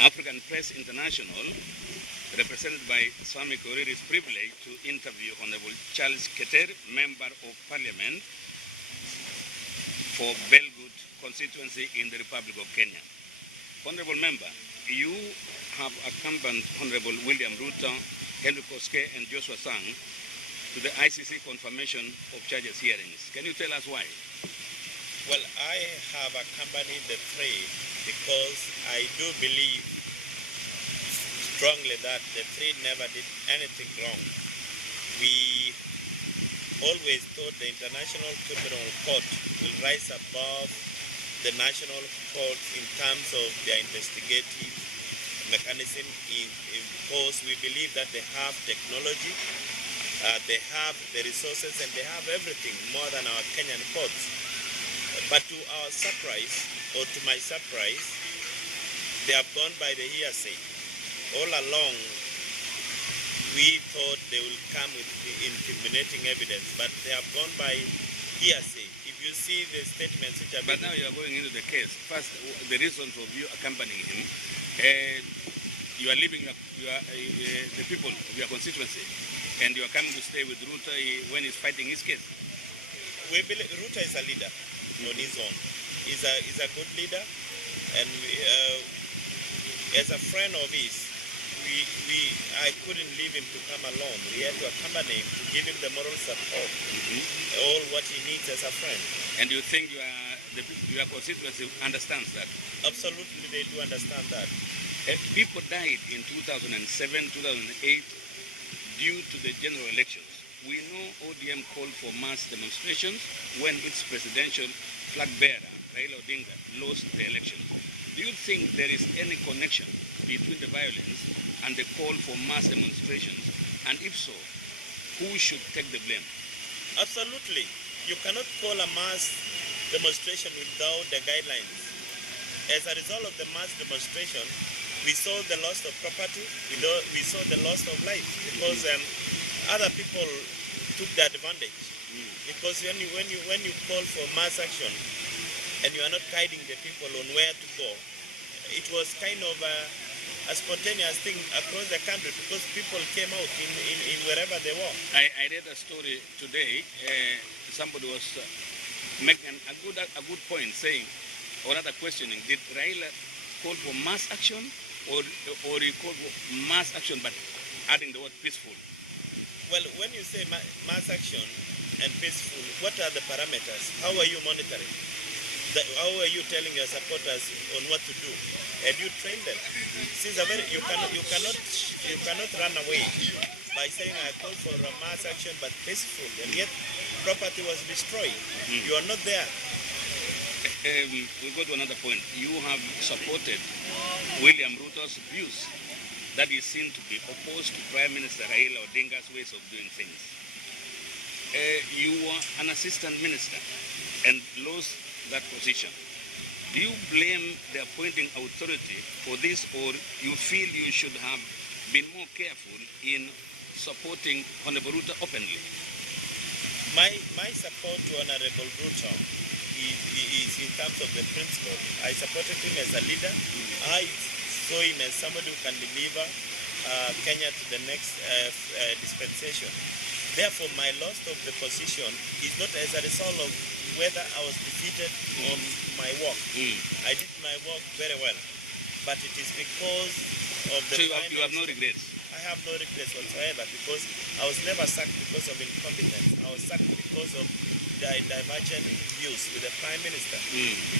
African Press International, represented by Swami Koriri, is privileged to interview Honourable Charles Keter, Member of Parliament for Belgut constituency in the Republic of Kenya. Honourable Member, you have accompanied Honourable William Ruto, Henry Koske, and Joshua Sang to the ICC confirmation of charges hearings. Can you tell us why? Well, I have accompanied the three because I do believe strongly that the three never did anything wrong. We always thought the International Criminal Court will rise above the national court in terms of their investigative mechanism because we believe that they have technology, they have the resources, and they have everything more than our Kenyan courts. But to our surprise, or to my surprise, they have gone by the hearsay. All along, we thought they will come with the incriminating evidence, but they have gone by hearsay. If you see the statements which have But now you are going into the case. First, the reasons of you accompanying him, you are leaving the people of your constituency, and you are coming to stay with Ruto when he's fighting his case. We believe Ruto is a leader on his own. He's a good leader, and as a friend of his, I couldn't leave him to come alone. We had to accompany him to give him the moral support, all what he needs as a friend. And you think your constituency understands that? Absolutely, they do understand that. People died in 2007, 2008 due to the general elections. We know ODM called for mass demonstrations when its presidential flag bearer, Raila Odinga, lost the election. Do you think there is any connection between the violence and the call for mass demonstrations? And if so, who should take the blame? Absolutely. You cannot call a mass demonstration without the guidelines. As a result of the mass demonstration, we saw the loss of property, we saw the loss of life, because other people took the advantage. Because when you call for mass action and you are not guiding the people on where to go, it was kind of a spontaneous thing across the country because people came out in wherever they were. I read a story today. Somebody was making a good point, saying, or rather questioning, did Raila call for mass action, or he called for mass action but adding the word peaceful? Well, when you say mass action and peaceful, what are the parameters? How are you monitoring? How are you telling your supporters on what to do? Have you trained them? You cannot run away by saying I call for a mass action but peaceful, and yet property was destroyed. You are not there. We go to another point. You have supported William Ruto's views that is seen to be opposed to Prime Minister Raila Odinga's ways of doing things. You were an assistant minister and lost that position. Do you blame the appointing authority for this, or you feel you should have been more careful in supporting Honourable Ruto openly? My support to Honourable Ruto is in terms of the principle. I supported him as a leader. I saw him as somebody who can deliver Kenya to the next dispensation. Therefore, my loss of the position is not as a result of whether I was defeated on my work. I did my work very well, but it is because of the. So you have no regrets? I have no regrets whatsoever, because I was never sacked because of incompetence. I was sacked because of divergent views with the Prime Minister.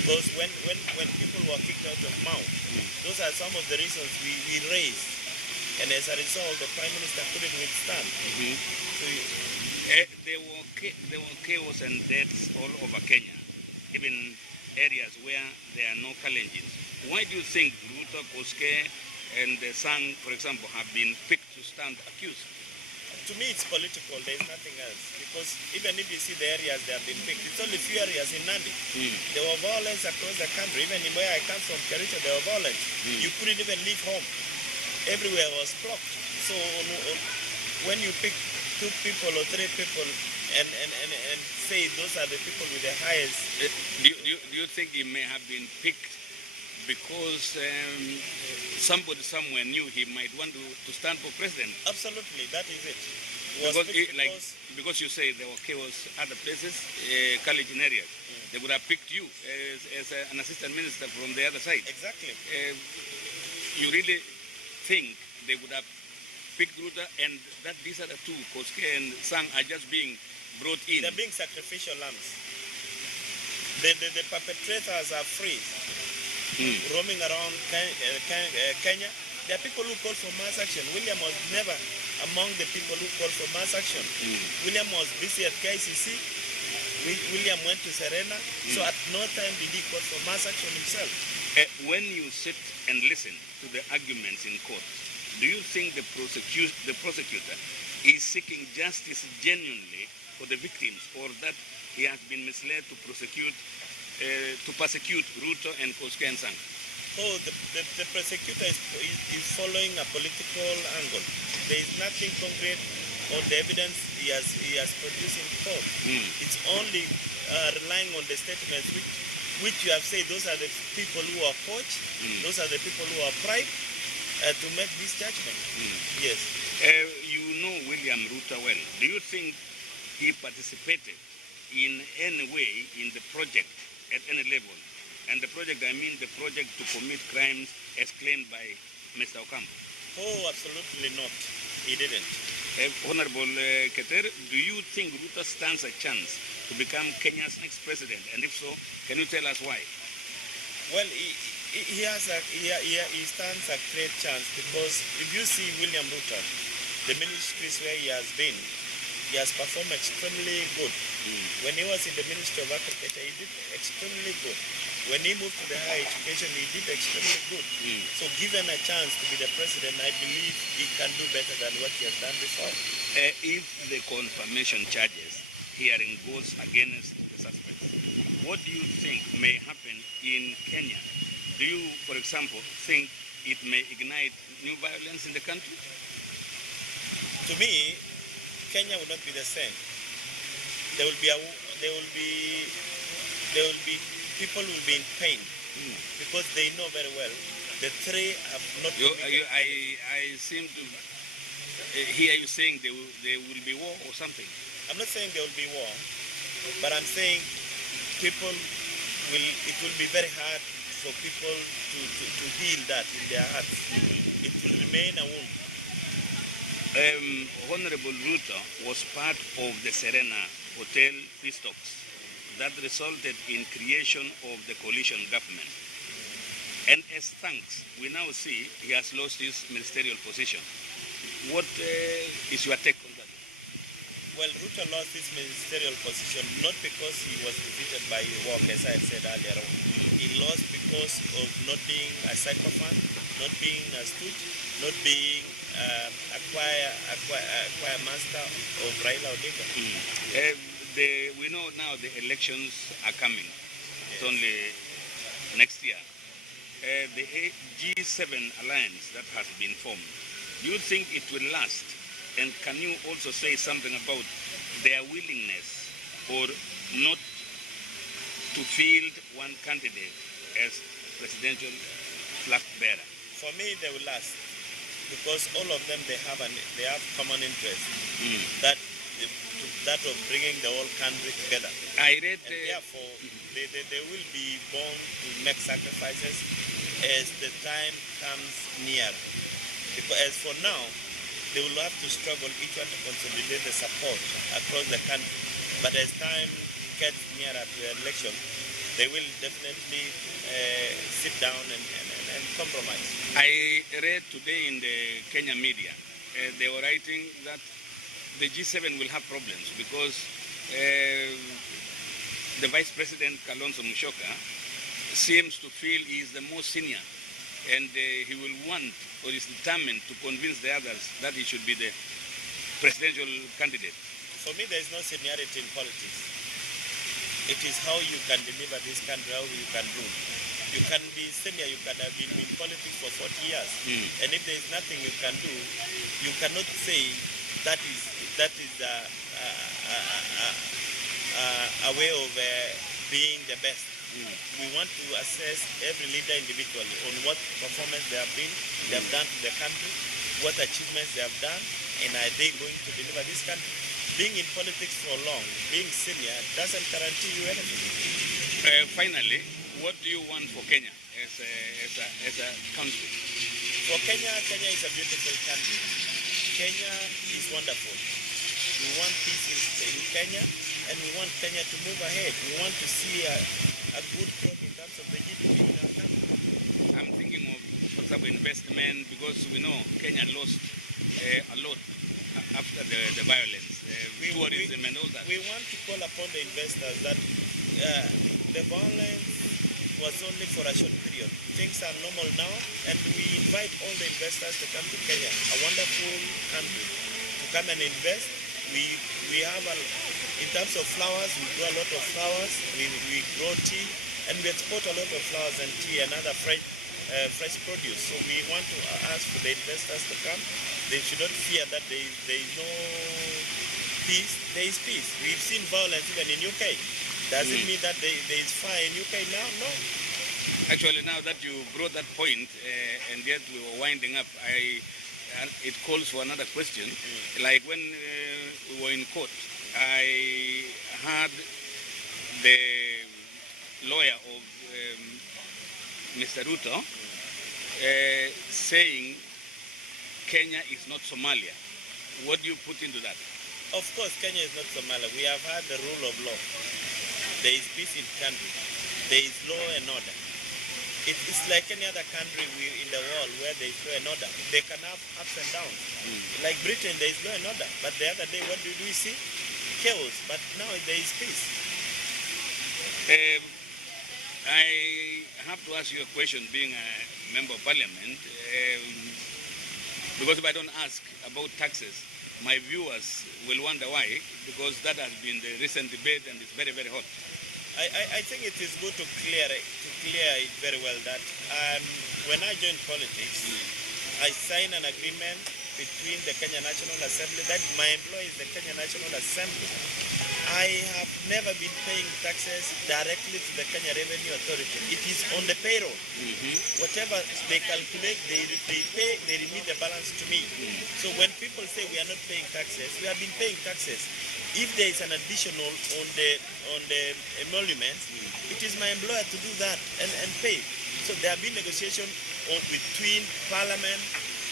Because when people were kicked out of Mao, those are some of the reasons we raised. And as a result, the Prime Minister couldn't withstand. So, there were chaos and deaths all over Kenya, even areas where there are no Kalenjins. Why do you think Ruto, Koske, and Sang, for example, have been picked to stand accused? To me, it's political. There is nothing else. Because even if you see the areas they have been picked, it's only few areas in Nandi. There were violence across the country. Even in where I come from, Kericho, there were violence. You couldn't even leave home. Everywhere was blocked. So when you pick 2 people or 3 people and say those are the people with the highest... Do you think he may have been picked because somebody somewhere knew he might want to stand for president. Absolutely, that is it. Was because you say there were chaos other places, Kalenjin areas. They would have picked you as an assistant minister from the other side. Exactly. You really think they would have picked Ruta, and that these are the two, Koske and Sang, are just being brought in? They're being sacrificial lambs. The perpetrators are free, roaming around Kenya. There are people who call for mass action. William was never among the people who called for mass action. William was busy at KICC. William went to Serena. So at no time did he call for mass action himself. When you sit and listen to the arguments in court, do you think the prosecutor is seeking justice genuinely for the victims, or that he has been misled to persecute Ruto and Koske and Sang? Oh, the prosecutor is following a political angle. There is nothing concrete on the evidence he has produced in court. It's only relying on the statements which you have said. Those are the people who are coached. Those are the people who are bribed to make this judgment. Yes. You know William Ruto well. Do you think he participated in any way in the project at any level? And the project, I mean the project to commit crimes as claimed by Mr. Ocampo. Oh, absolutely not. He didn't. Honourable Keter, do you think Ruto stands a chance to become Kenya's next president? And if so, can you tell us why? Well, he stands a great chance, because if you see William Ruto, the ministries where he has been, he has performed extremely good. When he was in the Ministry of Agriculture, he did extremely good. When he moved to the higher education, he did extremely good. So given a chance to be the president, I believe he can do better than what he has done before. If the confirmation charges hearing goes against the suspects, what do you think may happen in Kenya? Do you, for example, think it may ignite new violence in the country? To me, Kenya will not be the same. There will be people will be in pain because they know very well the three have not. I seem to hear you saying there will be war or something. I'm not saying there will be war, but I'm saying it will be very hard for people to heal that in their hearts. It will remain a wound. Honourable Ruto was part of the Serena Hotel peace talks that resulted in creation of the coalition government. And as thanks, we now see he has lost his ministerial position. What is your take on that? Well, Ruto lost his ministerial position not because he was defeated by work, as I said earlier on. He lost because of not being a sycophant, not being a stooge, not being a choir master of Raila Odinga. We know now the elections are coming. It's only next year. The G7 alliance that has been formed, do you think it will last? And can you also say something about their willingness or not to field one candidate as presidential flag bearer? For me, they will last, because all of them they have common interest. That of bringing the whole country together. I read. And therefore, they will be born to make sacrifices as the time comes near. Because as for now, they will have to struggle each one to consolidate the support across the country. But as time gets nearer to the election, they will definitely sit down and compromise. I read today in the Kenya media, they were writing that the G7 will have problems because the Vice President Kalonzo Musyoka seems to feel he is the most senior, and he will want or is determined to convince the others that he should be the presidential candidate. For me, there is no seniority in politics. It is how you can deliver this country, how you can rule. You can be senior, you can have been in politics for 40 years, and if there is nothing you can do, you cannot say that is a way of being the best. We want to assess every leader individually on what performance they have done to the country, what achievements they have done, and are they going to deliver this country. Being in politics for long, being senior, doesn't guarantee you anything. Finally, what do you want for Kenya as a country? For Kenya, Kenya is a beautiful country. Kenya is wonderful. We want peace in Kenya, and we want Kenya to move ahead. We want to see a good growth in terms of the GDP in our country. I'm thinking of, for example, investment, because we know Kenya lost a lot after the violence, tourism and all that. We want to call upon the investors that the violence was only for a short period. Things are normal now, and we invite all the investors to come to Kenya, a wonderful country, to come and invest. We have, in terms of flowers, we grow a lot of flowers, we grow tea, and we export a lot of flowers and tea and other fresh produce. So we want to ask for the investors to come. They should not fear that there is no peace. There is peace. We've seen violence even in UK. Does it mean that there is fire in UK now? No. Actually, now that you brought that point, and yet we were winding up, it calls for another question. Like when we were in court, I heard the lawyer of Mr. Ruto saying Kenya is not Somalia. What do you put into that? Of course, Kenya is not Somalia. We have had the rule of law. There is peace in the country. There is law and order. It's like any other country in the world where there is law and order. They can have ups and downs. Like Britain, there is law and order. But the other day, what did we see? Chaos. But now there is peace. I have to ask you a question, being a member of parliament, because if I don't ask about taxes, my viewers will wonder why, because that has been the recent debate and it's very, very hot. I think it is good to clear it very well that when I joined politics, I signed an agreement between the Kenya National Assembly, that my employer is the Kenya National Assembly. I have never been paying taxes directly to the Kenya Revenue Authority. It is on the payroll. Whatever they calculate, they remit the balance to me. So when people say we are not paying taxes, we have been paying taxes. If there is an additional on the emoluments, it is my employer to do that and pay. So there have been negotiations between Parliament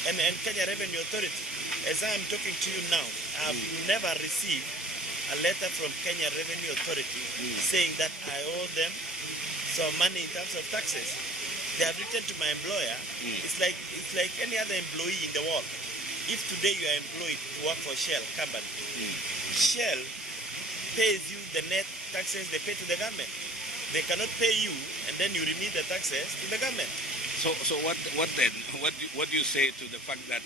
and Kenya Revenue Authority. As I am talking to you now, I have never received a letter from Kenya Revenue Authority saying that I owe them some money in terms of taxes. They have written to my employer. It's like any other employee in the world. If today you are employed to work for Shell company, Shell pays you the net taxes they pay to the government. They cannot pay you and then you remit the taxes to the government. So what then? What do you say to the fact that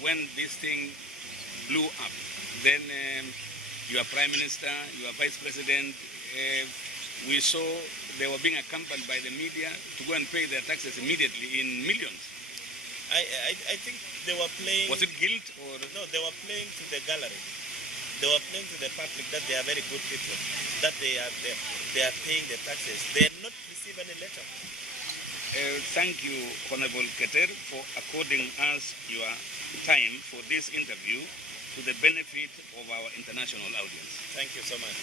when this thing blew up, then your Prime Minister, your Vice President, we saw they were being accompanied by the media to go and pay their taxes immediately in millions. I think they were playing... Was it guilt or...? No, they were playing to the gallery. They were playing to the public that they are very good people, that they are paying the taxes. They had not received any letter. Thank you, Honourable Keter, for according us your time for this interview to the benefit of our international audience. Thank you so much.